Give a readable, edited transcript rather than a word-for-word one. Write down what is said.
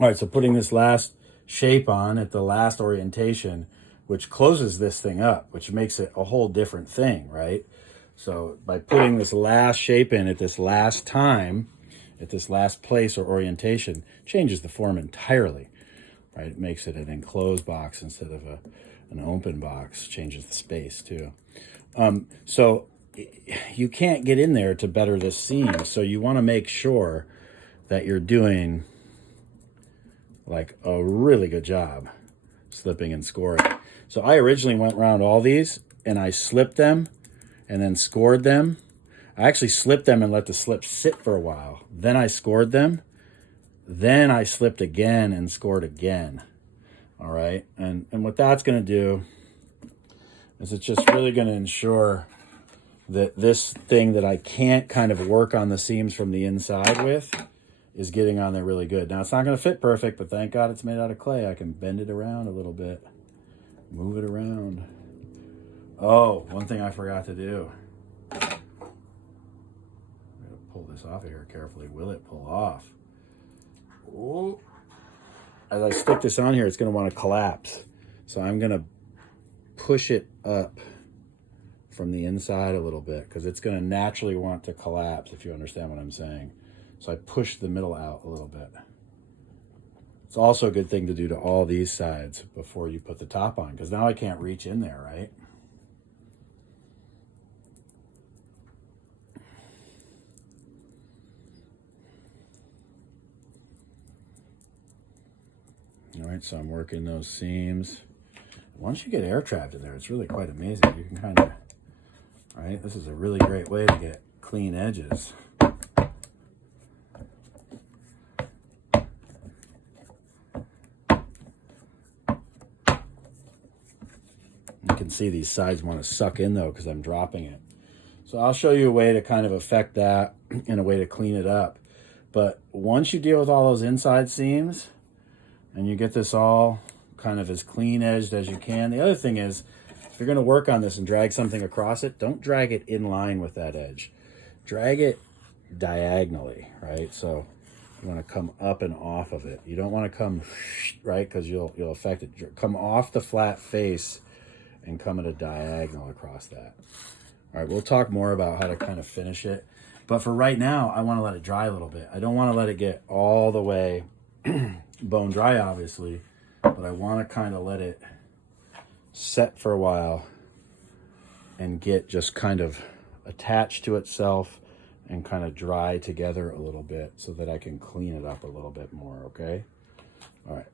All right, so putting this last shape on at the last orientation, which closes this thing up, which makes it a whole different thing, right? So by putting this last shape in at this last time, at this last place or orientation, changes the form entirely, right? It makes it an enclosed box instead of an open box, changes the space too. So you can't get in there to better this seam. So you want to make sure that you're doing like a really good job slipping and scoring. So I originally went around all these and I slipped them and then scored them. I actually slipped them and let the slip sit for a while. Then I scored them. Then I slipped again and scored again. All right. And what that's going to do is it's just really going to ensure that this thing that I can't kind of work on the seams from the inside with is getting on there really good. Now, it's not going to fit perfect, but thank God it's made out of clay. I can bend it around a little bit, move it around. Oh, one thing I forgot to do. I'm going to pull this off of here carefully. Will it pull off? Oh. As I stick this on here, it's going to want to collapse. So I'm going to push it up from the inside a little bit because it's going to naturally want to collapse, if you understand what I'm saying. So I push the middle out a little bit. It's also a good thing to do to all these sides before you put the top on, because now I can't reach in there, right? All right, so I'm working those seams. Once you get air trapped in there, it's really quite amazing. You can kind of, right? This is a really great way to get clean edges. You can see these sides want to suck in though because I'm dropping it. So I'll show you a way to kind of affect that and a way to clean it up. But once you deal with all those inside seams and you get this all kind of as clean edged as you can, the other thing is, if you're going to work on this and drag something across it, don't drag it in line with that edge. Drag it diagonally, right? So you want to come up and off of it. You don't want to come right because you'll affect it. Come off the flat face and come at a diagonal across that. All right, we'll talk more about how to kind of finish it. But for right now, I want to let it dry a little bit. I don't want to let it get all the way bone dry, obviously, but I want to kind of let it set for a while and get just kind of attached to itself and kind of dry together a little bit so that I can clean it up a little bit more, okay? All right.